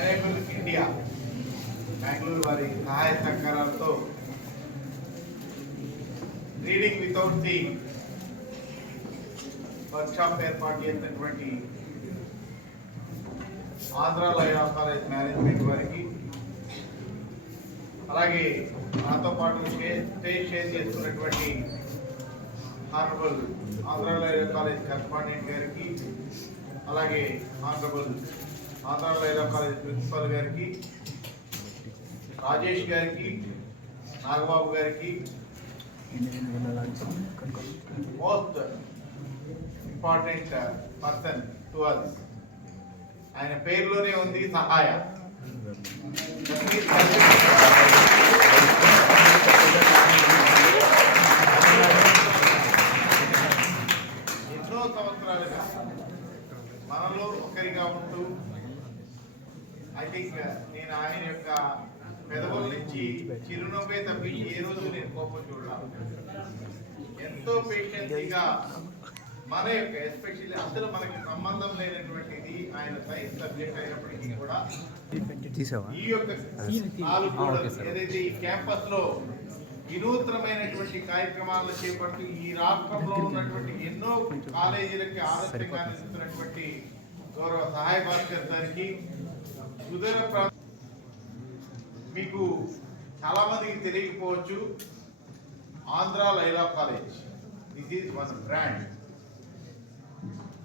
Enable India Bengaluru వారి సహాయ సహకారాలతో రీడింగ్ వితౌట్ సీయింగ్ వర్క్షాప్ ఏర్పాటు చేసినటువంటి ఆంధ్ర లయా కాలేజ్ మేనేజ్మెంట్ వారికి, అలాగే నాతో పాటు స్టేజ్ షేర్ చేస్తున్నటువంటి honourable Andhra Loyola college correspondent గారికి, అలాగే honourable Andhra Loyola college principal గారికి, రాజేష్ గారికి, నాగబాబు గారికి, most important person to us, ఆయన పేరులోనే ఉంది సహాయ. ఎన్నో సంవత్సరాలుగా మనలో ఒకరిగా ఉంటూ, ఐ థింక్ నేను ఆయన యొక్క పెదవుల నుంచి చిరునవ్వే తప్పించి ఏ రోజు నేను కోపం చూడాలి. ఎంతో పేషెన్సీగా మన యొక్క ఎస్పెషల్లీ అసలు మనకి సంబంధం లేనటువంటిది ఆయన సైన్స్ సబ్జెక్ట్ అయినప్పటికీ కూడా ఈ యొక్క 4 గోడలు ఏదైతే ఈ క్యాంపస్ లో వినూత్నమైనటువంటి కార్యక్రమాలను చేపడుతూ ఈ రాష్ట్రంలో ఉన్నటువంటి ఎన్నో కాలేజీలకి ఆదర్శంగా నిలుస్తున్నటువంటి గౌరవ సహాయ భాస్కర్ గారికి, సుదూర మీకు చాలా మందికి తెలియకపోవచ్చు, Andhra Laila college this is one brand.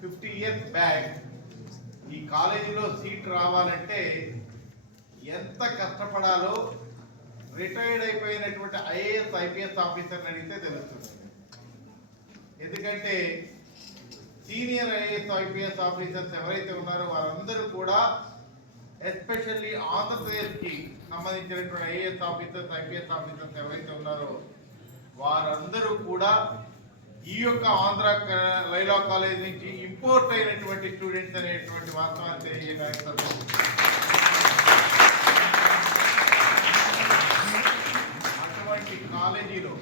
50 years back ఈ కాలేజీలో సీట్ రావాలంటే ఎంత కష్టపడాలో రిటైర్డ్ అయిపోయినటువంటి ఐఏఎస్ ఐపీఎస్ ఆఫీసర్ని అడిగితే తెలుస్తుంది. ఎందుకంటే సీనియర్ ఐఏఎస్ ఐపీఎస్ ఆఫీసర్స్ ఎవరైతే ఉన్నారో వారందరూ కూడా ఎస్పెషల్లీ ఆంధ్రప్రదేశ్కి సంబంధించినటువంటి ఐఏఎస్ ఆఫీసర్స్ ఐపీఎస్ ఆఫీసర్స్ ఎవరైతే ఉన్నారో వారందరూ కూడా ఈ యొక్క ఆంధ్ర లైలా కాలేజ్ నుంచి ఇంపోర్ట్ అయినటువంటి స్టూడెంట్స్ అనేటువంటి వాస్తవాన్ని తెలియజేయడానికి అటువంటి కాలేజీలో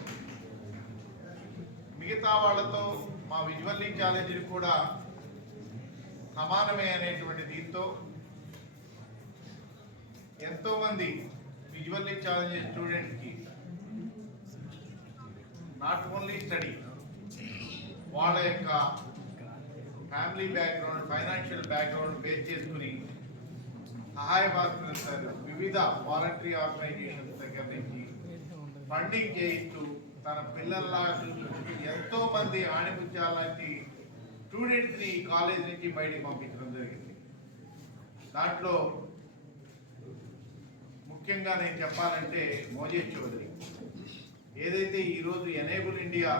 మిగతా వాళ్ళతో మా విజువల్లీ ఛాలెంజ్లు కూడా సమానమే అనేటువంటి దీంతో ఎంతో మంది విజువల్లీ ఛాలెంజ్ స్టూడెంట్స్కి నాట్ ఓన్లీ స్టడీ, వాళ్ళ యొక్క family background, financial background base చేసుకుని సహాయ భాస్కర్ వివిధ వాలంటరీ ఆర్గనైజేషన్స్ దగ్గర నుంచి ఫండింగ్ చేయిస్తూ తన పిల్లల్లా ఎంతో మంది ఆణిముత్యాలాంటి స్టూడెంట్స్ని కాలేజ్ నుంచి బయటికి పంపించడం జరిగింది. దాంట్లో ముఖ్యంగా నేను చెప్పాలంటే మోజేష్ చౌదరి ఏదైతే ఈరోజు ఎనేబుల్ ఇండియా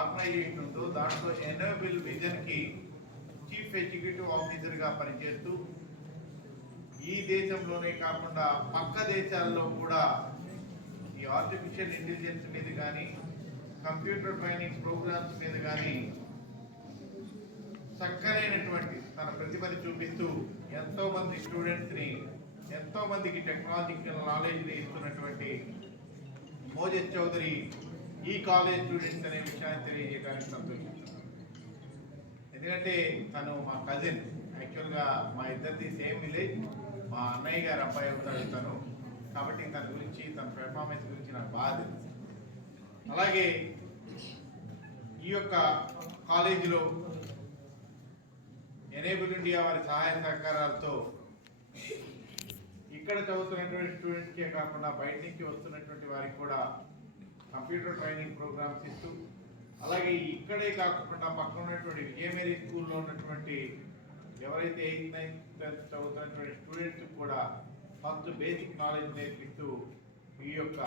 ఆర్గనైజేషన్ ఉందో దాంట్లో ఎనేబుల్ విజన్కి చీఫ్ ఎగ్జిక్యూటివ్ ఆఫీసర్గా పనిచేస్తూ ఈ దేశంలోనే కాకుండా పక్క దేశాల్లో కూడా ఈ ఆర్టిఫిషియల్ ఇంటెలిజెన్స్ మీద కానీ కంప్యూటర్ ట్రైనింగ్ ప్రోగ్రామ్స్ మీద కానీ చక్కనైనటువంటి తన ప్రతిభని చూపిస్తూ ఎంతో మంది స్టూడెంట్స్ని, ఎంతో మందికి టెక్నాలజికల్ నాలెడ్జ్ని ఇస్తున్నటువంటి మోజేష్ చౌదరి ఈ కాలేజ్ స్టూడెంట్స్ అనే విషయాన్ని తెలియజేయడానికి సంతోషిస్తున్నాను. ఎందుకంటే తను మా కజిన్, యాక్చువల్గా మా ఇద్దరిది సేమ్ విలేజ్, మా అన్నయ్య గారు అబ్బాయి అవుతాడు తను, కాబట్టి తన గురించి తన పెర్ఫార్మెన్స్ గురించి నాకు బాగా తెలుసు. అలాగే ఈ యొక్క కాలేజీలో ఎనేబుల్ ఇండియా వారి సహాయ సహకారాలతో ఇక్కడ చదువుతున్నటువంటి స్టూడెంట్స్కే కాకుండా బయట నుంచి వస్తున్నటువంటి వారికి కూడా కంప్యూటర్ ట్రైనింగ్ ప్రోగ్రామ్స్ ఇస్తూ, అలాగే ఇక్కడే కాకుండా పక్కన ఉన్నటువంటి విజయమేరీ స్కూల్లో ఉన్నటువంటి ఎవరైతే 8th 9th 10th చదువుతున్నటువంటి స్టూడెంట్స్ కూడా ఫస్ట్ బేసిక్ నాలెడ్జ్ నేర్పిస్తూ ఈ యొక్క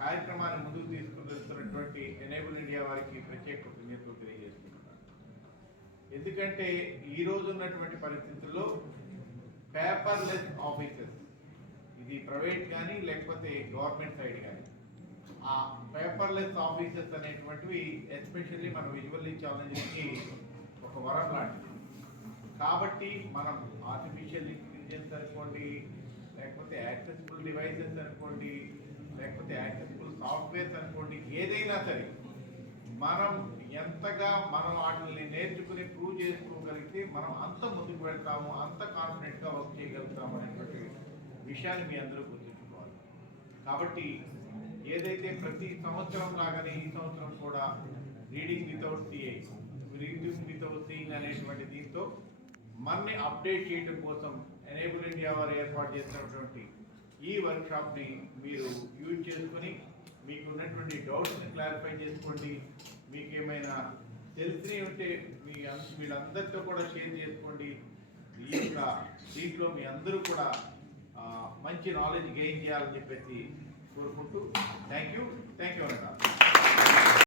కార్యక్రమాన్ని ముందుకు తీసుకువెళ్తున్నటువంటి ఎనేబుల్ ఇండియా వారికి ప్రత్యేక కృతజ్ఞతలు తెలియజేస్తున్నాను. ఎందుకంటే ఈ రోజు ఉన్నటువంటి పరిస్థితుల్లో పేపర్లెస్ ఆఫీసెస్, ఇది ప్రైవేట్ కానీ లేకపోతే గవర్నమెంట్ సైడ్ కానీ, ఆ పేపర్లెస్ ఆఫీసెస్ అనేటువంటివి ఎస్పెషల్లీ మన విజువల్లీ ఛాలెంజ్కి ఒక వరం లాంటిది. కాబట్టి మనం ఆర్టిఫిషియల్ ఇంటెలిజెన్స్ అనుకోండి, లేకపోతే యాక్సెసిబుల్ డివైసెస్ అనుకోండి, లేకపోతే యాక్సెసిబుల్ సాఫ్ట్వేర్స్ అనుకోండి, ఏదైనా సరే మనం ఎంతగా మనం వాటిని నేర్చుకుని ప్రూవ్ చేసుకోగలిగితే మనం అంత ముందుకు వెళ్తాము, అంత కాన్ఫిడెంట్గా వర్క్ చేయగలుగుతాము అనేటువంటి విషయాన్ని మీ అందరూ గుర్తుంచుకోవాలి. కాబట్టి ఏదైతే ప్రతి సంవత్సరం లాగానే ఈ సంవత్సరం కూడా రీడింగ్ వితౌట్ సీయింగ్ అనేటువంటి దీంతో మనని అప్డేట్ చేయడం కోసం ఎనేబుల్ ఇండియా వారు ఏర్పాటు చేసినటువంటి ఈ వర్క్షాప్ని మీరు యూజ్ చేసుకొని మీకు ఉన్నటువంటి డౌట్స్ని క్లారిఫై చేసుకోండి. మీకు ఏమైనా తెలిసినవి ఉంటే వీళ్ళందరితో కూడా షేర్ చేసుకోండి. ఈ యొక్క దీంట్లో మీ అందరూ కూడా మంచి నాలెడ్జ్ గెయిన్ చేయాలని చెప్పేసి కోరుకుంటూ థ్యాంక్ యూ అన్నారు.